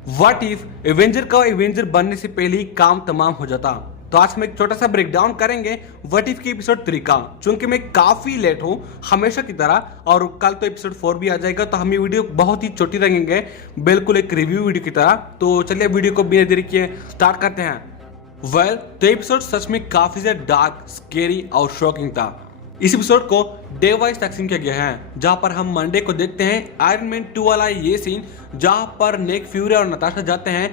What if Avenger का Avenger बनने से पहले ही काम तमाम हो जाता। तो आज हम एक छोटा सा ब्रेकडाउन करेंगे व्हाट इफ की एपिसोड 3 का। चूंकि मैं काफी लेट हूँ हमेशा की तरह, और कल तो एपिसोड 4 भी आ जाएगा, तो हम ये वीडियो बहुत ही छोटी रखेंगे, बिल्कुल एक रिव्यू वीडियो की तरह। तो चलिए वीडियो को बिना देरी किए स्टार्ट करते हैं। तो एपिसोड सच में काफी ज्यादा डार्क, स्केरी और शॉकिंग था। इस एपिसोड को डे वाइज तकसीम किया गया है, जहां पर हम मंडे को देखते हैं आयरन मैन 2 वाला ये सीन, जहां पर निक फ्यूरी और नताशा जाते हैं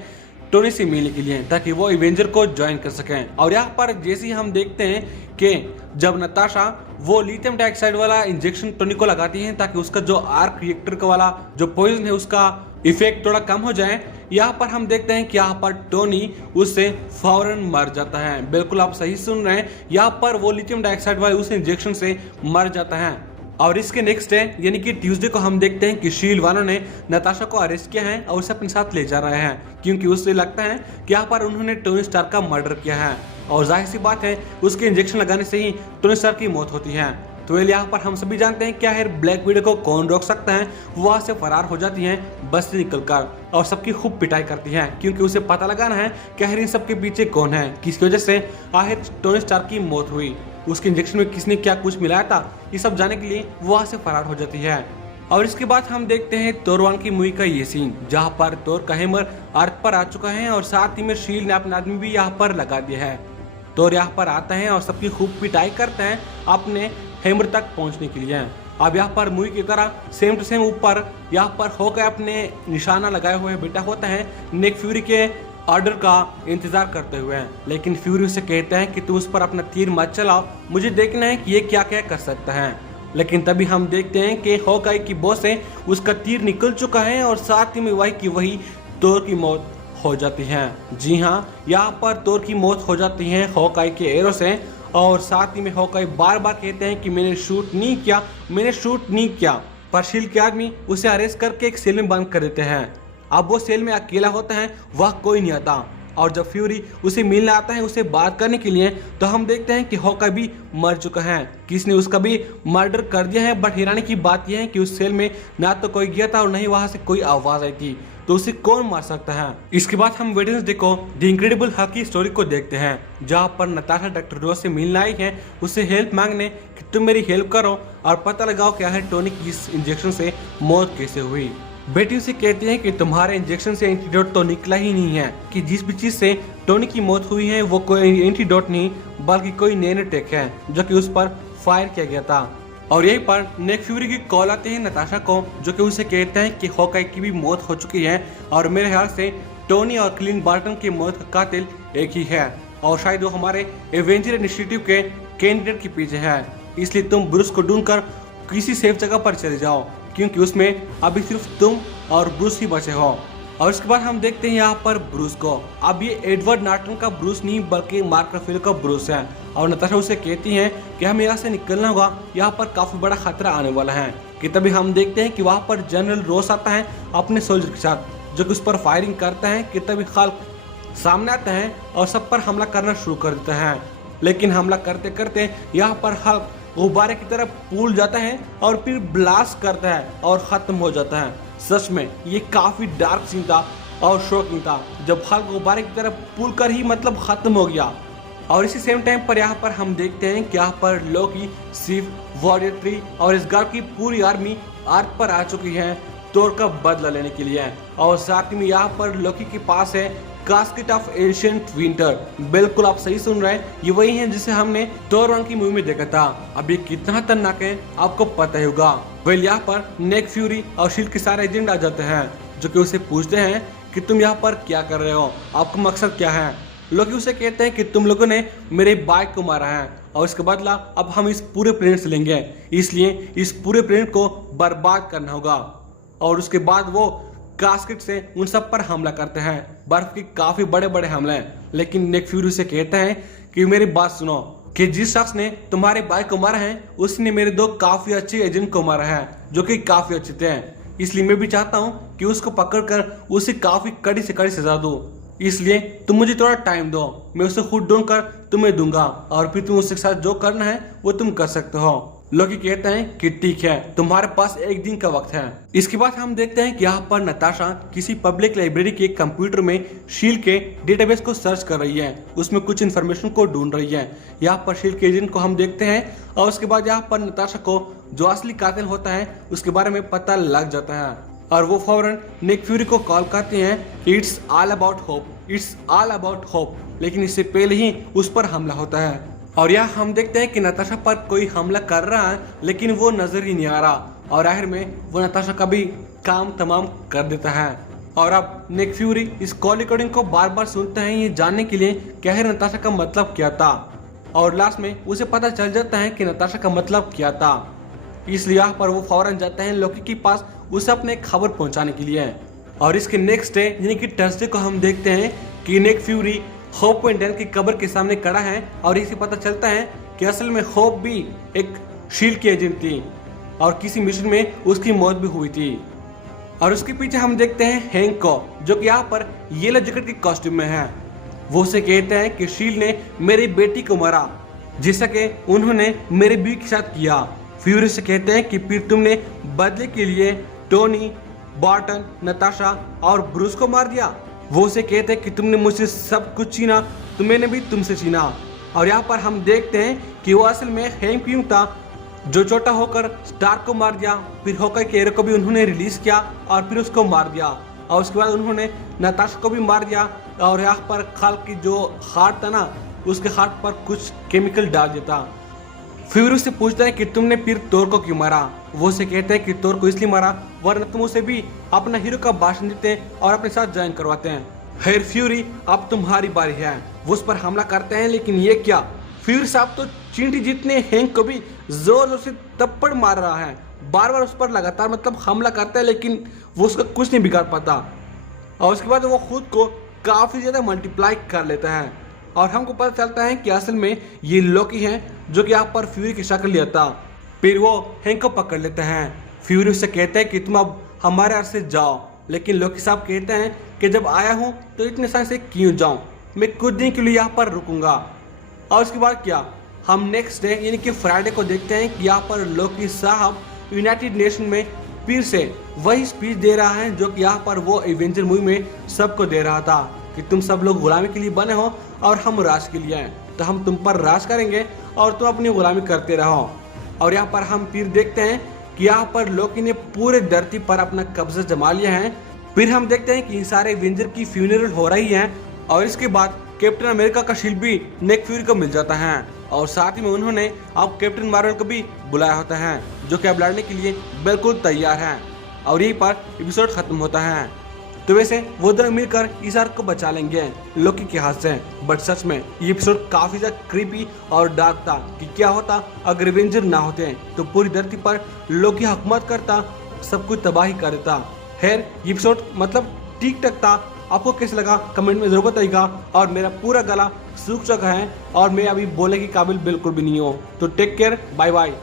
टोनी से मिलने के लिए ताकि वो एवेंजर को ज्वाइन कर सकें। और यहाँ पर जैसे ही हम देखते हैं कि जब नताशा वो लिथियम डाइऑक्साइड वाला इंजेक्शन टोनी को लगाती है ताकि उसका जो आर्क रिएक्टर का वाला जो पॉइजन है उसका इफेक्ट थोड़ा कम हो जाए, यहाँ पर हम देखते हैं कि यहाँ पर टोनी उससे फौरन मर जाता है। बिल्कुल आप सही सुन रहे हैं, यहाँ पर वो लिथियम डाइऑक्साइड वाले उस इंजेक्शन से मर जाता है। और इसके नेक्स्ट डे यानी कि ट्यूसडे को हम देखते हैं कि शील्ड वालों ने नताशा को अरेस्ट किया है और उसे अपने साथ ले जा रहे हैं, क्योंकि उससे लगता है कि यहाँ पर उन्होंने टोनी स्टार्क का मर्डर किया है। और जाहिर सी बात है उसके इंजेक्शन लगाने से ही टोनी स्टार्क की मौत होती है। तो यहाँ पर हम सभी जानते हैं क्या है, ब्लैक विडो को कौन रोक सकता है। वो वहां से फरार हो जाती है बस से निकलकर, और सबकी खूब पिटाई करती है, क्योंकि उसे पता लगाना है कि आखिर इन सबके पीछे कौन है, किसकी वजह से आखिर टोनी स्टार्क की मौत हुई, उसके इंजेक्शन में किसने क्या कुछ मिलाया था, ये सब जानने के लिए वो वहां से फरार हो जाती है। और इसके बाद हम देखते हैं थोर 1 की मूवी का ये सीन, जहाँ पर थोर का हैमर अर्थ पर आ चुका है और साथ ही में शील्ड ने अपना आदमी भी यहाँ पर लगा दिया है। थोर यहाँ पर आता है और सबकी खूब पिटाई करते हैं अपने हैमर तक पहुंचने के लिए। अब यहाँ पर मूवी की तरह सेम टू सेम ऊपर यहाँ पर होकर अपने निशाना लगाए हुए बेटा होता है निक फ्यूरी के ऑर्डर का इंतजार करते हुए, लेकिन फ्यूरी उसे कहते हैं कि तू उस पर अपना तीर मत चलाओ, मुझे देखना है कि ये क्या क्या कर सकता है। लेकिन तभी हम देखते हैं कि हॉकाई की बॉस से उसका तीर निकल चुका है और साथ ही में वही की वही थोर की मौत हो जाती है। जी हाँ, यहाँ पर थोर की मौत हो जाती है हॉकाई के एरो से, और साथ ही में हॉकाई बार बार कहते हैं कि मैंने शूट नहीं किया, मैंने शूट नहीं किया। पर शील्ड के आदमी उसे अरेस्ट करके एक सेल में बंद कर देते हैं। अब वो सेल में अकेला होता है, वह कोई नहीं आता। और जब फ्यूरी उसे मिलने आता है उसे बात करने के लिए, तो हम देखते हैं कि हॉकाई भी मर चुका है, किसने उसका भी मर्डर कर दिया है। बट हैरानी की बात यह है कि उस सेल में ना तो कोई गया था और नहीं वहां से कोई आवाज आई थी, तो उसे कौन मार सकता है। इसके बाद हम वेडनेसडे को द इनक्रेडिबल हल्क की स्टोरी को देखते हैं, जहां पर नताशा डॉक्टर रोज से मिलने आई है उससे हेल्प मांगने कि तुम मेरी हेल्प करो और पता लगाओ क्या है टोनी की इस इंजेक्शन से मौत कैसे हुई। बेटी उसे कहती है कि तुम्हारे इंजेक्शन से एंटीडोट तो निकला ही नहीं है, कि जिस भी चीज से टोनी की मौत हुई है वो कोई एंटीडोट नहीं बल्कि कोई नैनोटेक है जो कि उस पर फायर किया गया था। और यहीं पर निक फ्यूरी की कॉल आती है नताशा को, जो कि उसे कहते हैं कि हॉकाई की भी मौत हो चुकी है और मेरे ख्याल से टोनी और क्लिंट बार्टन की मौत का कातिल एक ही है, और शायद वो हमारे एवेंजर इनिशिएटिव के कैंडिडेट के पीछे है। इसलिए तुम ब्रूस को ढूंढकर किसी सेफ जगह पर चले जाओ, क्योंकि उसमें अभी सिर्फ तुम और ब्रूस ही बचे हो। और इसके बाद हम देखते हैं यहाँ पर ब्रूस को। अब ये एडवर्ड नॉर्टन का ब्रूस नहीं बल्कि मार्क रफेलो का ब्रूस है। और नताशा उसे कहती है कि हमें यहाँ से निकलना होगा, यहाँ पर काफी बड़ा खतरा आने वाला है। कि तभी हम देखते हैं कि वहाँ पर जनरल रोस आता है अपने सोल्जर के साथ, जो कि उस पर फायरिंग करता है। कि तभी हल्क सामने आता है और सब पर हमला करना शुरू कर देता है, लेकिन हमला करते करते यहाँ पर हल्क गुब्बारे की तरफ पुल जाता है और फिर ब्लास्ट करता है और खत्म हो जाता है। सच में ये काफी डार्क सीन था और शॉकिंग था, जब हल्क गुब्बारे की तरफ पुल कर ही मतलब खत्म हो गया। और इसी सेम टाइम पर यहाँ पर हम देखते हैं कि यहाँ पर लोकी, सिव, वॉरियर 3 और इस गार्ड की पूरी आर्मी अर्थ पर आ चुकी है थोर का बदला लेने के लिए। और साथ में यहाँ पर लोकी के पास है कास्केट ऑफ एंशिएंट विंटर। बिल्कुल आप सही सुन रहे हैं, ये वही है जिसे हमने थोर 1 की मूवी में देखा था। अब ये कितना खतरनाक है आपको पता ही होगा। वेल यहाँ पर निक फ्यूरी और शील्ड के सारे एजेंट आ जाते हैं, जो कि उसे पूछते हैं कि तुम यहाँ पर क्या कर रहे हो, आपका मकसद क्या है। लोकी उसे कहते हैं कि तुम लोगों ने मेरे बाइक को मारा है और इसका बदला अब हम इस पूरे प्लेनेट से लेंगे, इसलिए इस पूरे प्लेनेट को बर्बाद करना होगा। और उसके बाद वो कास्केट से उन सब पर हमला करते हैं, बर्फ के काफी बड़े बड़े हमले। लेकिन निक फ्यूरी से कहते हैं कि मेरी बात सुनो, कि जिस शख्स ने तुम्हारे भाई को मारा है उसने मेरे 2 काफी अच्छे एजेंट को मारा है, जो कि काफी अच्छे थे। इसलिए मैं भी चाहता हूँ कि उसको पकड़कर उसे काफी कड़ी से कड़ी सजा दो। इसलिए तुम मुझे थोड़ा टाइम दो, मैं उसे खुद ढूंढ कर तुम्हें दूंगा और फिर तुम उसके साथ जो करना है वो तुम कर सकते हो। लोकी कहते हैं कि ठीक है, तुम्हारे पास एक दिन का वक्त है। इसके बाद हम देखते हैं कि यहाँ पर नताशा किसी पब्लिक लाइब्रेरी के कंप्यूटर में शील्ड के डेटाबेस को सर्च कर रही है, उसमें कुछ इन्फॉर्मेशन को ढूंढ रही है। यहाँ पर शील्ड के एजेंट को हम देखते हैं और उसके बाद यहाँ पर नताशा को जो असली कातिल होता है उसके बारे में पता लग जाता है और वो फौरन निक फ्यूरी को कॉल करते हैं। It's all about hope, it's all about hope. लेकिन इससे पहले ही उस पर हमला होता है और यहाँ हम देखते हैं कि नताशा पर कोई हमला कर रहा है लेकिन वो नजर ही नहीं आ रहा और आखिर में वो नताशा का भी काम तमाम कर देता है। और अब निक फ्यूरी इस कॉल रिकॉर्डिंग को बार बार सुनते हैं ये जानने के लिए कि आखिर नताशा का मतलब क्या था और लास्ट में उसे पता चल जाता है कि नताशा का मतलब क्या था। इसलिए यहाँ पर वो फौरन जाते हैं लोकी के पास उसे अपने खबर पहुंचाने के लिए। और इसके नेक्स्ट डे यानी कि थर्सडे को हम देखते हैं कि Nick Fury Hope and Dan की कब्र के सामने खड़ा है और इसे पता चलता है कि असल में होप भी एक शील्ड की एजेंट थी और किसी मिशन में उसकी मौत भी हुई थी। और उसके पीछे हम देखते हैं हैंक को, जो कि यहाँ पर येलो जैकेट के कॉस्ट्यूम में है। वो उसे कहते हैं कि शील्ड ने मेरी बेटी को मारा जैसा कि उन्होंने मेरे बीवी के साथ किया। फ्यूरी से कहते हैं कि फिर तुमने बदले के लिए टोनी, बॉर्टन, नताशा और ब्रूस को मार दिया। वो उसे कहते हैं कि तुमने मुझसे सब कुछ छीना तो मैंने भी तुमसे छीना। और यहाँ पर हम देखते हैं कि वो असल में हैंक प्यूम था जो छोटा होकर स्टार्क को मार दिया, फिर होकर के एरो को भी उन्होंने रिलीज किया और फिर उसको मार दिया और उसके बाद उन्होंने नताशा को भी मार दिया। और यहाँ पर खाल की जो हार्ट था ना उसके हार्ट पर कुछ केमिकल डाल देता। फिर उससे पूछता है कि तुमने फिर तोर को क्यों मारा। वो उसे कहते हैं कि तोर को इसलिए मारा वरना तुम उसे भी अपना हीरो का भाषण देते और अपने साथ ज्वाइन करवाते हैं। फिर फ्यूरी अब तुम्हारी बारी है। वो उस पर हमला करते हैं लेकिन ये क्या, फ्यूरी साहब तो चींटी जितने हैंक को भी जोर जोर से थप्पड़ मार रहा है, बार बार उस पर लगातार मतलब हमला करता है लेकिन वो उसका कुछ नहीं बिगाड़ पाता। और उसके बाद वो खुद को काफी ज्यादा मल्टीप्लाई कर लेता है और हमको पता चलता है कि असल में ये लोकी है जो कि यहाँ पर फ्यूरी की शक्ल लिया था। फिर वो हैंक को पकड़ लेते हैं। फ्यूरी उससे कहते हैं कि तुम अब हमारे घर से जाओ, लेकिन लोकी साहब कहते हैं कि जब आया हूँ तो इतने समय से क्यों जाऊँ, मैं कुछ दिन के लिए यहाँ पर रुकूंगा। और उसके बाद क्या, हम नेक्स्ट डे यानी कि फ्राइडे को देखते हैं कि यहाँ पर लोकी साहब यूनाइटेड नेशन में फिर से वही स्पीच दे रहा है जो कि यहाँ पर वो एवेंजर मूवी में सबको दे रहा था कि तुम सब लोग गुलामी के लिए बने हो और हम राज के लिए हैं, तो हम तुम पर राज करेंगे और तुम अपनी गुलामी करते रहो। और यहाँ पर हम फिर देखते हैं कि यहाँ पर लोकी ने पूरे धरती पर अपना कब्जा जमा लिया है। फिर हम देखते हैं कि सारे एवेंजर की फ्यूनरल हो रही है और इसके बाद कैप्टन अमेरिका का शील्ड भी निक फ्यूरी को मिल जाता है और साथ ही में उन्होंने अब कैप्टन मार्वल को भी बुलाया होता है जो कि अब लड़ने के लिए बिल्कुल तैयार है। और यहीं पर एपिसोड खत्म होता है। तो वैसे वो दोनों मिलकर इस आर्क को बचा लेंगे लोकी के हाथ से, बट सच में ये एपिसोड काफी ज्यादा क्रीपी और डार्क था कि क्या होता अगर एवेंजर ना होते तो पूरी धरती पर लोकी हुकूमत करता, सब कुछ तबाही कर देता। खैर ये एपिसोड मतलब ठीक ठाक था। आपको कैसे लगा कमेंट में जरूर बताइएगा। और मेरा पूरा गला सूख चुका है और मैं अभी बोलने के काबिल बिल्कुल भी नहीं हूँ। तो टेक केयर, बाय बाय।